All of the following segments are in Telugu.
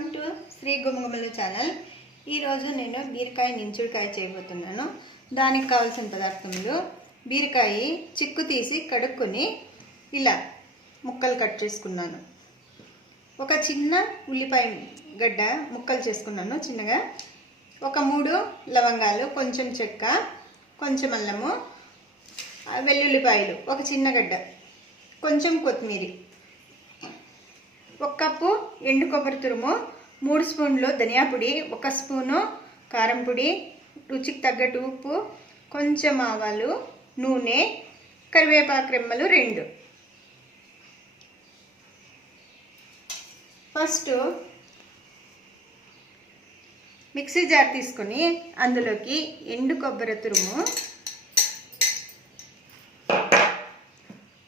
Welcome to Shri Gumagumala channel. ఈరోజు నేను బీరకాయ నించుడుకాయ చేయబోతున్నాను. దానికి కావాల్సిన పదార్థములు: బీరకాయ చిక్కు తీసి కడుక్కొని ఇలా ముక్కలు కట్ చేసుకున్నాను. ఒక చిన్న ఉల్లిపాయ గడ్డ ముక్కలు చేసుకున్నాను చిన్నగా. ఒక 3 లవంగాలు, కొంచెం చెక్క, కొంచెం అల్లము, వెల్లుల్లిపాయలు, ఒక చిన్న గడ్డ, కొంచెం కొత్తిమీర, 1 కప్పు ఎండు కొబ్బరి తురుము, 3 స్పూన్లు ధనియా పొడి, 1 స్పూను కారం పొడి, రుచికి తగ్గట్టు ఉప్పు, కొంచెం ఆవాలు, నూనె, కరివేపాకు రెమ్మలు 2. ఫస్ట్ మిక్సీ జార్ తీసుకొని అందులోకి ఎండు కొబ్బరి తురుము,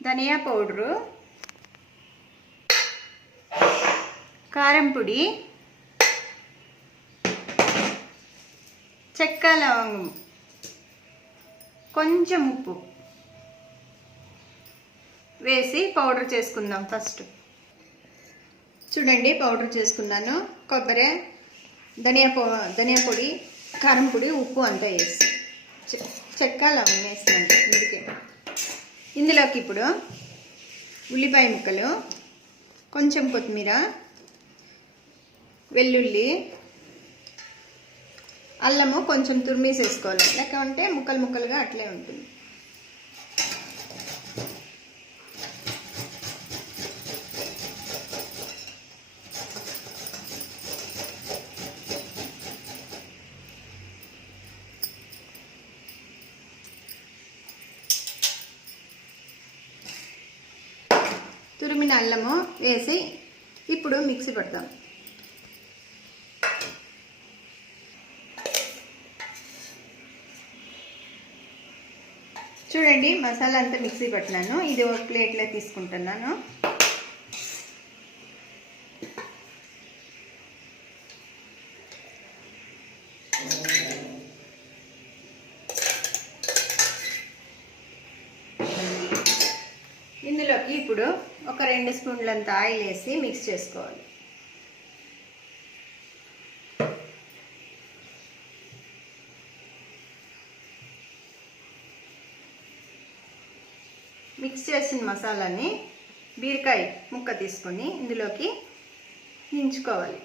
ధనియా పౌడరు, కారం పొడి, చెక్క లవంగం, కొంచెం ఉప్పు వేసి పౌడర్ చేసుకుందాం. ఫస్ట్ చూడండి, పౌడర్ చేసుకున్నాను. కొబ్బరి, ధనియా పొడి, కారం పొడి, ఉప్పు అంతా వేసి చెక్క లవంగం వేస్తున్నాను. ఇందులోకి ఇప్పుడు ఉల్లిపాయ ముక్కలు, కొంచెం కొత్తిమీర, వెల్లుల్లి, అల్లము కొంచెం తురిమేసేసుకోవాలి, లేకుంటే ముక్కలు ముక్కలుగా అట్లే ఉంటుంది. తురిమిన అల్లము వేసి ఇప్పుడు మిక్సీ పడతాం. చూడండి, మసాలా అంతా మిక్సీ పట్టినాను. ఇది ఒక ప్లేట్లో తీసుకుంటున్నాను. ఇందులోకి ఇప్పుడు ఒక 2 స్పూన్లంత ఆయిల్ వేసి మిక్స్ చేసుకోవాలి. మిక్స్ చేసిన మసాలాని బీరకాయ ముక్క తీసుకొని ఇందులోకి దించుకోవాలి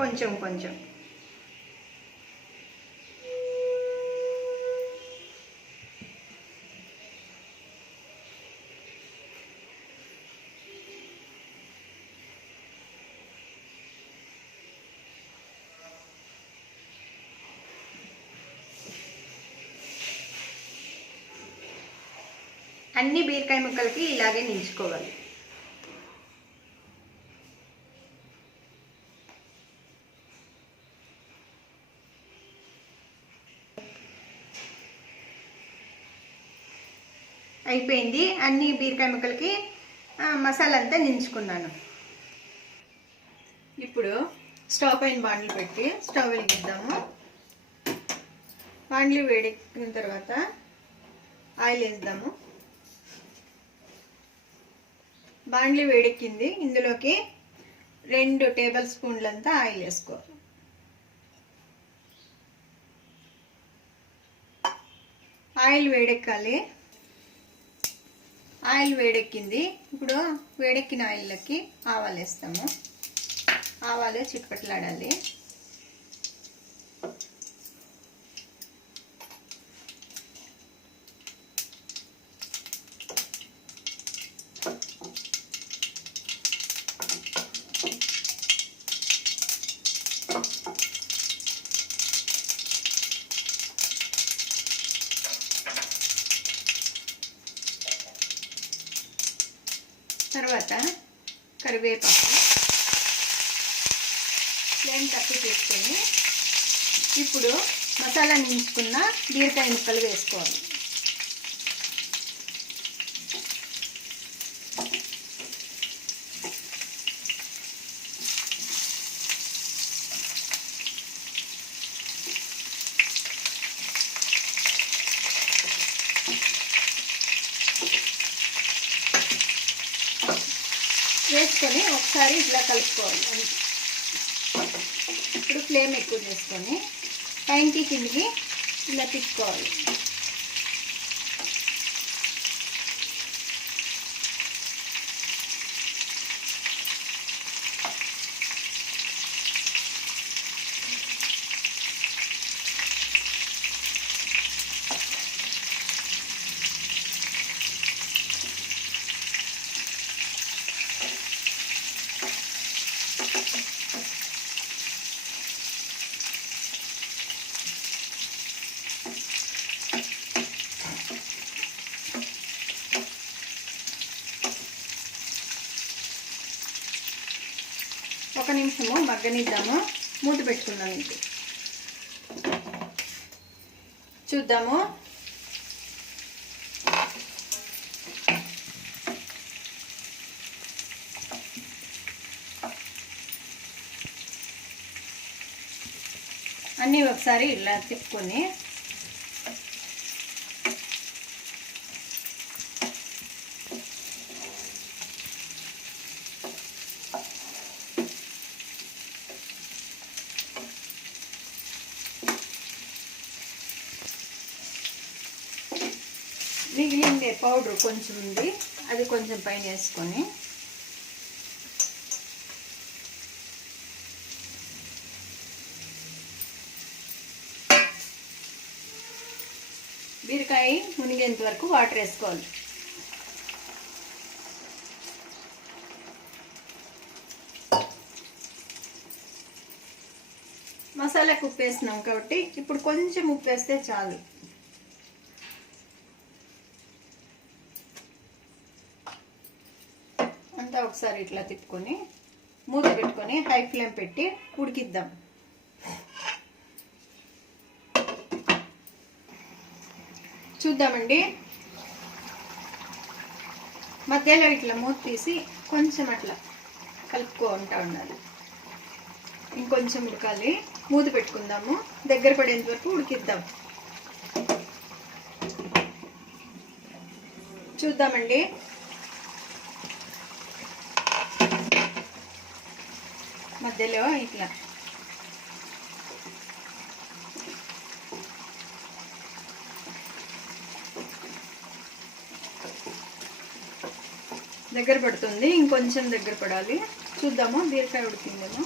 కొంచెం కొంచెం. అన్ని బీరకాయ ముక్కలకి ఇలాగే నించుకోవాలి. అయిపోయింది. అన్ని బీరకాయ ముక్కలకి మసాలా అంతా నించుకున్నాను. ఇప్పుడు స్టవ్ పైన బాండ్లు పెట్టి స్టవ్ వెలిగిద్దాము. బాండ్లు వేడెక్కిన తర్వాత ఆయిల్ వేద్దాము. బాండ్లీ వేడెక్కింది. ఇందులోకి 2 టేబుల్ స్పూన్లంతా ఆయిల్ వేసుకోవాలి. ఆయిల్ వేడెక్కాలి. ఆయిల్ వేడెక్కింది. ఇప్పుడు వేడెక్కిన ఆయిల్లోకి ఆవాలు వేస్తాము. ఆవాలు చిట్పట్లాడాలి. తర్వాత కరివేపాకు, ఫ్లేమ్ తక్కువ చేసుకొని ఇప్పుడు మసాలా నించుకున్న బీరకాయ ముక్కలు వేసుకోవాలి. వేసుకొని ఒకసారి ఇట్లా కలుపుకోవాలి. ఫ్లేమ్ ఎక్కువ చేసుకొని పైకి కిందికి ఇలా తిప్పుకోవాలి. ఒక నిమిషము మగ్గనిద్దాము. మూత పెట్టుకుందాం. ఇది చూద్దాము. అన్నీ ఒకసారి ఇలా తిప్పుకొని మిగిలిందే పౌడర్ కొంచెం ఉంది, అది కొంచెం పైన వేసుకొని బీరకాయ మునిగేంత వరకు వాటర్ వేసుకోవాలి. మసాలాకు ఉప్పు వేసినాం కాబట్టి ఇప్పుడు కొంచెం ఉప్పు వేస్తే చాలు. అంతా ఒకసారి ఇట్లా తిప్పుకొని మూత పెట్టుకొని హై ఫ్లేమ్ పెట్టి ఉడికిద్దాం. చూద్దామండి. మధ్యలో ఇట్లా మూత తీసి కొంచెం అట్లా కలుపుకుంటూ ఉండాలి. ఇంకొంచెం ఉడకాలి. మూత పెట్టుకుందాము. దగ్గర పడేంత వరకు ఉడికిద్దాం. చూద్దామండి. మధ్యలో ఇట్లా దగ్గర పడుతుంది. ఇంకొంచెం దగ్గర పడాలి. చూద్దాము బీరకాయ ఉడికిందేమో.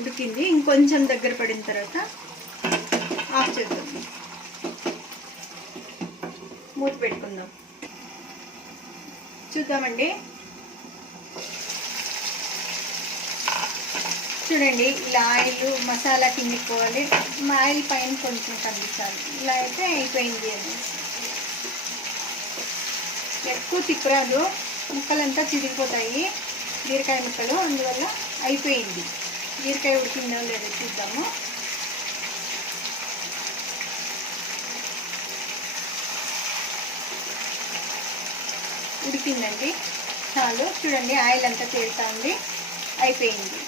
ఉడికింది. ఇంకొంచెం దగ్గర పడిన తర్వాత ఆఫ్ చేద్దాం. మూత పెట్టుకుందాం. చూద్దామండి. చూడండి, ఇలా ఆయిల్ మసాలా కిందికి పోవాలి. ఆయిల్ పైన కొంచెం కనిపించాలి. ఇలా అయితే అయిపోయింది అని. ఎక్కువ తిప్పరాదు, ముక్కలంతా చిరిగిపోతాయి బీరకాయ ముక్కలు. అందువల్ల అయిపోయింది. బీరకాయ ఉడికిందో లేదో చూద్దాము. ఉడికిందండి, చాలు. చూడండి, ఆయిల్ అంతా తేలుతా ఉంది. అయిపోయింది.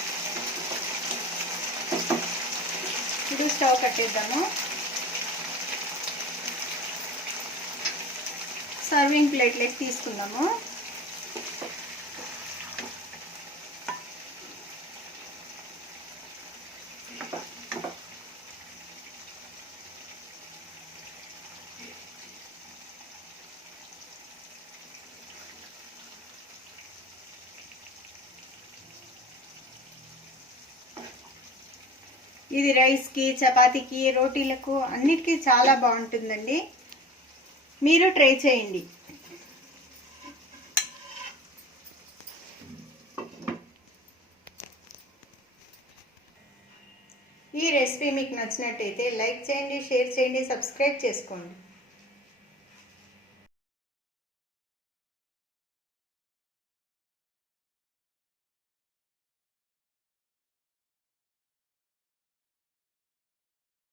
ఇప్పుడు స్టవ్ కట్టేద్దాము. సర్వింగ్ ప్లేట్లోకి తీసుకుందాము. ఇది రైస్కి, చపాతీకి, రోటీలకు అన్నిటికీ చాలా బాగుంటుందండి. మీరు ట్రై చేయండి. ఈ రెసిపీ మీకు నచ్చినట్టయితే లైక్ చేయండి, షేర్ చేయండి, సబ్స్క్రైబ్ చేసుకోండి.